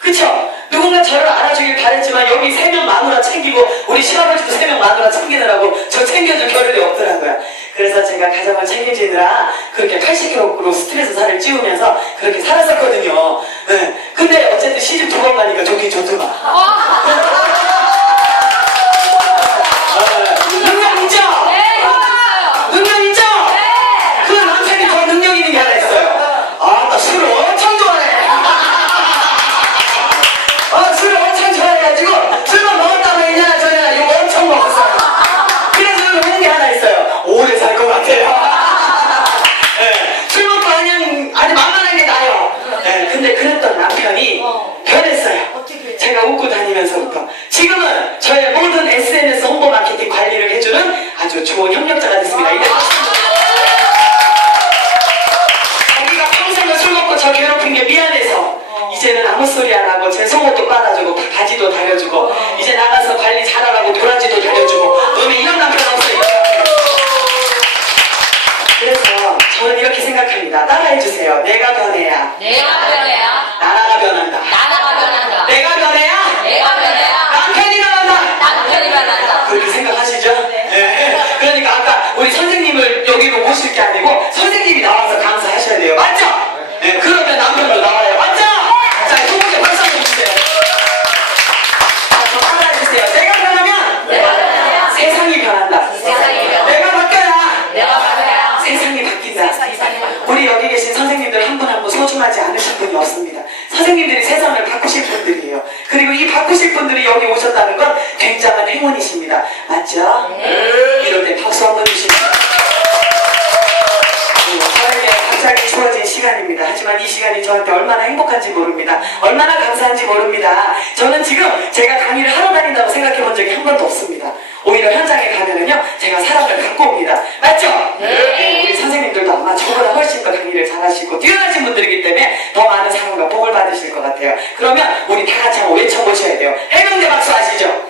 그쵸? 누군가 저를 알아주길 바랬지만 여기 세 명 마누라 챙기고 우리 시아버지도 세 명 마누라 챙기느라고 저 챙겨줄 겨를이 없더라고요. 그래서 제가 가정을 책임지느라 그렇게 80kg로 스트레스 살을 찌우면서 그렇게 살았었거든요. 네. 근데 어쨌든 시집 두 번 가니까 좋긴 좋더만. 근데 그랬던 남편이 변했어요. 어떻게? 제가 웃고 다니면서부터 지금은 저의 모든 SNS 홍보 마케팅 관리를 해주는 아주 좋은 협력자가 됐습니다. 이래 자기가 평생을 술 먹고 저 괴롭힌 게 미안해서 이제는 아무 소리 안 하고 제 속옷도 빨아주고 바- 바지도 다려주고 이제 나가서 관리 잘하라고 도라지도 다려주고 너네 이런 남편 없어 이런 남편 그래서 저는 이렇게 생각합니다 따라해주세요 내가 변해야 내가 변해야 나라가 변한다 나라가 변한다. 내가 변해야 내가 변해야 남편이 변한다 남편이 변한다. 그렇게 생각하시죠? 네. 그러니까 아까 우리 선생님을 여기로 모실 게 아니고 선생님이 나와서 강사하셔야 돼요. 맞죠? 네. 그러면 남편도 나와요. 맞죠? 자, 두 번째 박수 한번 주세요. 자, 저 따라해주세요. 내가 변하면 내가 변해야 세상이 변한다. 세상이 변한다. 내가 바뀌어야 내가 변해야 세상이 바뀐다. 세상이 바뀐다. 우리 여기 계신 선생님들 한 분 한 분 소중하지 않으신 분이 없습니다. 선생님들이 세상을 바꾸실 분들이에요. 그리고 이 바꾸실 분들이 여기 오셨다는 건 굉장한 행운이십니다. 맞죠? 이럴 때 박수 한번 주시면 저에게 갑자기 주어진 시간입니다. 하지만 이 시간이 저한테 얼마나 행복한지 모릅니다. 얼마나 감사한지 모릅니다. 저는 지금 제가 강의를 하러 다닌다고 생각해 본 적이 한 번도 없습니다. 오히려 현장에 가면은요, 제가 사람을 갖고 옵니다. 맞죠? 네. 우리 선생님들도 아마 저보다 훨씬 더 강의를 잘하시고 뛰어나신 분들이기 때문에 더 많은 받으실 것 같아요. 그러면 우리 다 같이 한번 외쳐보셔야 돼요. 해병대 박수 아시죠?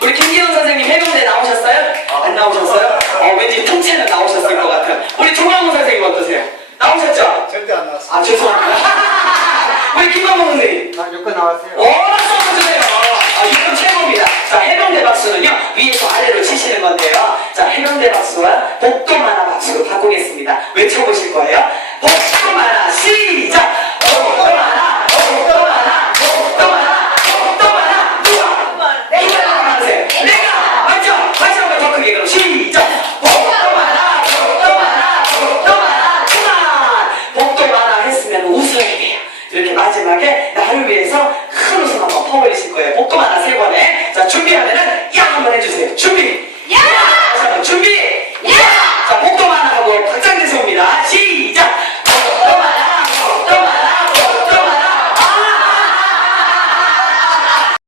우리 김기현 선생님 해병대 나오셨어요? 안 나오셨어요? 어, 왠지 통째는 나오셨을 것 같아요. 우리 조광호 선생님 어떠세요? 나오셨죠? 절대 안 나왔어. 아, 죄송합니다. 우리 김광호 선생님. 나 여권 나왔어요. 오, 박수 한번 주세요. 아, 이건 최고입니다. 자, 해병대 박수는요, 위에서 아래로 치시는 건데요. 자, 해병대 박수와 복도 만화 박수로 바꾸겠습니다. 외쳐보실 거예요. 복도 만화, 시작! 복도 만화, 복도 만화, 복도 만화, 복도 만화, 누가? 누가 하세요? 내가! 맞죠? 다시 한 번 더 크게 그럼 시작! 복도 만화, 복도 만화, 복도 만화, 그만! 복도 만화 했으면 웃어야 돼요. 이렇게 마지막에 나